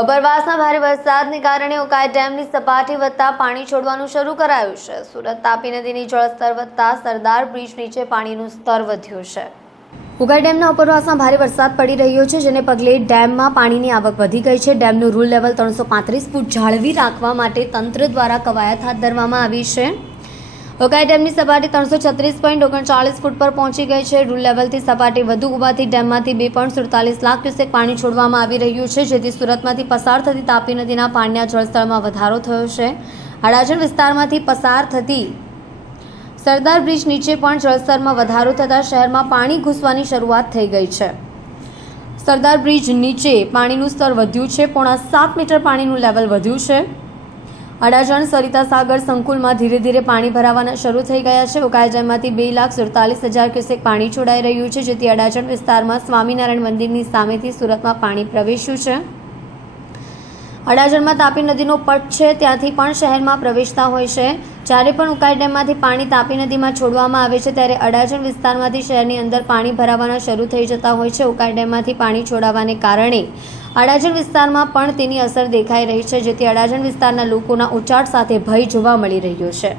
ઉપરવાસના ભારે વરસાદને કારણે ઉકાઈ ડેમની સપાટી વધતા પાણી છોડવાનું શરૂ કરાયું છે। સુરત તાપી નદીની જળસ્તર વધતા સરદાર બ્રિજ નીચે પાણીનું સ્તર વધ્યું છે। ઉકાઈ ડેમના ઉપરવાસમાં ભારે વરસાદ પડી રહ્યો છે, જેને પગલે ડેમમાં પાણીની આવક વધી ગઈ છે। ડેમનું રૂલ લેવલ 335 ફૂટ જાળવી રાખવા માટે તંત્ર દ્વારા કવાયત હાથ ધરવામાં આવી છે। ઉકાઈ ડેમની સપાટી 336.39 ફૂટ પર પહોંચી ગઈ છે। રૂલ લેવલથી સપાટી વધુ હોવાથી ડેમમાંથી 2.47 લાખ ક્યુસેક પાણી છોડવામાં આવી રહ્યું છે, જેથી સુરતમાંથી પસાર થતી તાપી નદીના પાણીના જળસ્તરમાં વધારો થયો છે। અડાજણ વિસ્તારમાંથી પસાર થતી સરદાર બ્રિજ નીચે પણ જળસ્તરમાં વધારો થતાં શહેરમાં પાણી ઘૂસવાની શરૂઆત થઈ ગઈ છે। સરદાર બ્રિજ નીચે પાણીનું સ્તર વધ્યું છે। 7.5 મીટર પાણીનું લેવલ વધ્યું છે। અડાજણ સરિતા સાગર સંકુલમાં ધીરે ધીરે પાણી ભરાવાના શરૂ થઈ ગયા છે। ઉકાઈ ડેમમાંથી 2,47,000 ક્યુસેક પાણી છોડાઈ રહ્યું છે, જેથી અડાજણ વિસ્તારમાં સ્વામિનારાયણ મંદિરની સામેથી સુરતમાં પાણી પ્રવેશ્યું છે। અડાજણમાં તાપી નદીનો પટ છે, ત્યાંથી પણ શહેરમાં પ્રવેશતા હોય છે। જ્યારે પણ ઉકાઈ ડેમમાંથી પાણી તાપી નદીમાં છોડવામાં આવે છે, ત્યારે અડાજણ વિસ્તારમાંથી શહેરની અંદર પાણી ભરાવાના શરૂ થઈ જતા હોય છે। ઉકાઈ ડેમમાંથી પાણી છોડાવાને કારણે અડાજણ વિસ્તારમાં પણ તેની અસર દેખાઈ રહી છે, જેથી અડાજણ વિસ્તારના લોકોના ઉચાટ સાથે ભય જોવા મળી રહ્યો છે।